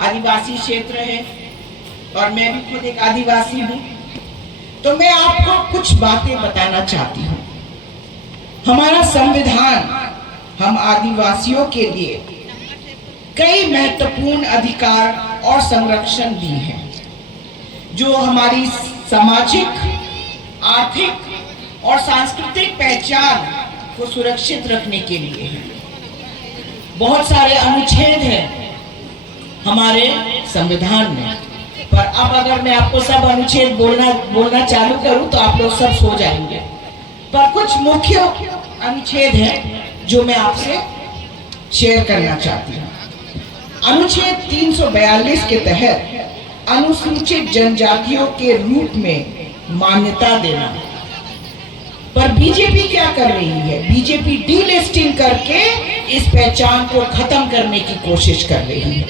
आदिवासी क्षेत्र है और मैं भी खुद एक आदिवासी हूँ, तो मैं आपको कुछ बातें बताना चाहती हूँ। हमारा संविधान हम आदिवासियों के लिए कई महत्वपूर्ण अधिकार और संरक्षण दी हैं, जो हमारी सामाजिक, आर्थिक और सांस्कृतिक पहचान को सुरक्षित रखने के लिए है। बहुत सारे अनुच्छेद हैं हमारे संविधान में, पर अब अगर मैं आपको सब अनुच्छेद बोलना चालू करूं तो आप लोग सब सो जाएंगे। पर कुछ मुख्य अनुच्छेद हैं जो मैं आपसे शेयर करना चाहती हूँ। अनुच्छेद 342 के तहत अनुसूचित जनजातियों के रूप में मान्यता देना। पर बीजेपी क्या कर रही है? बीजेपी डीलिस्टिंग करके इस पहचान को खत्म करने की कोशिश कर रही है।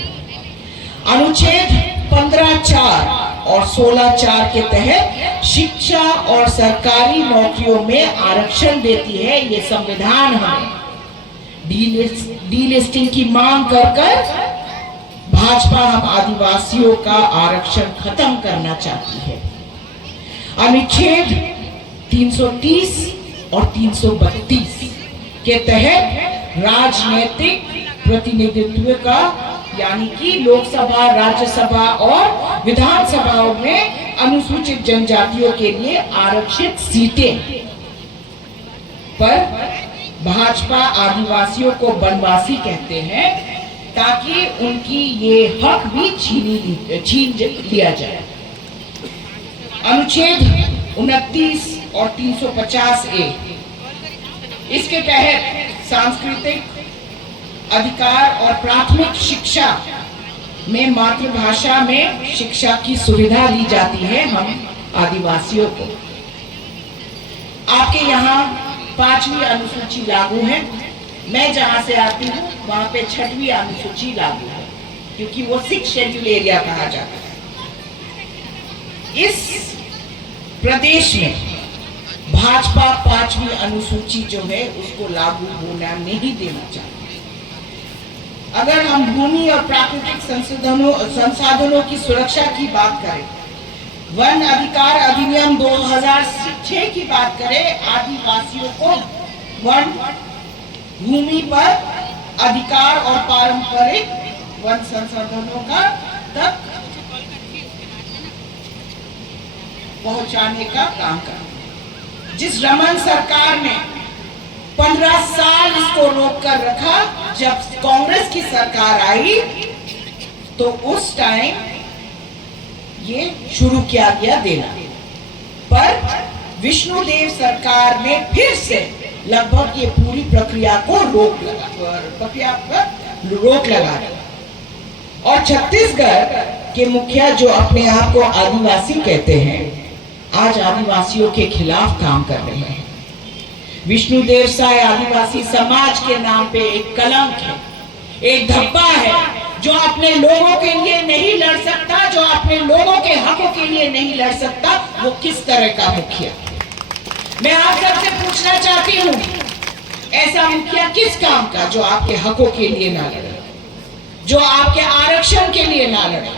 अनुच्छेद 15(4) और 16(4) के तहत शिक्षा और सरकारी नौकरियों में आरक्षण देती है ये संविधान हमें। डीलिस्टिंग की मांग कर भाजपा हम आदिवासियों का आरक्षण खत्म करना चाहती है। अनुच्छेद 330 और 332 के तहत राजनीतिक प्रतिनिधित्व का, यानी कि लोकसभा, राज्यसभा और विधानसभाओं में अनुसूचित जनजातियों के लिए आरक्षित सीटें पर भाजपा आदिवासियों को बनवासी कहते हैं, ताकि उनकी ये हक भी छीन लिया जाए। अनुच्छेद 29 और 350(a) इसके तहत सांस्कृतिक अधिकार और प्राथमिक शिक्षा में मातृभाषा में शिक्षा की सुविधा दी जाती है हम आदिवासियों को। आपके यहाँ 5वीं अनुसूची लागू है। मैं जहां से आती हूँ वहां पे 6वीं अनुसूची लागू है, क्योंकि वो 6th शेड्यूल एरिया कहा जाता है। इस प्रदेश में भाजपा 5वीं अनुसूची जो है उसको लागू होना नहीं देना चाहती। अगर हम भूमि और प्राकृतिक संसाधनों की सुरक्षा की बात करें, वन अधिकार अधिनियम 2006 की बात करें, आदिवासियों को वन भूमि पर अधिकार और पारंपरिक वन संसाधनों का तक पहुंचाने का काम कर। जिस रमन सरकार ने 15 साल इसको रोक कर रखा, जब कांग्रेस की सरकार आई तो उस टाइम ये शुरू किया गया देना। पर विष्णुदेव सरकार ने फिर से लगभग ये पूरी प्रक्रिया को रोक लगा और छत्तीसगढ़ के मुखिया जो अपने आप को आदिवासी कहते हैं, आज आदिवासियों के खिलाफ काम कर रहे हैं। विष्णुदेव साय आदिवासी समाज के नाम पे एक कलंक है, एक धब्बा है। जो अपने लोगों के लिए नहीं लड़ सकता, जो अपने लोगों के हकों के लिए नहीं लड़ सकता, वो किस तरह का मुखिया? मैं आप सबसे पूछना चाहती हूँ, ऐसा मुखिया किस काम का जो आपके हकों के लिए ना लड़े, जो आपके आरक्षण के लिए ना लड़े?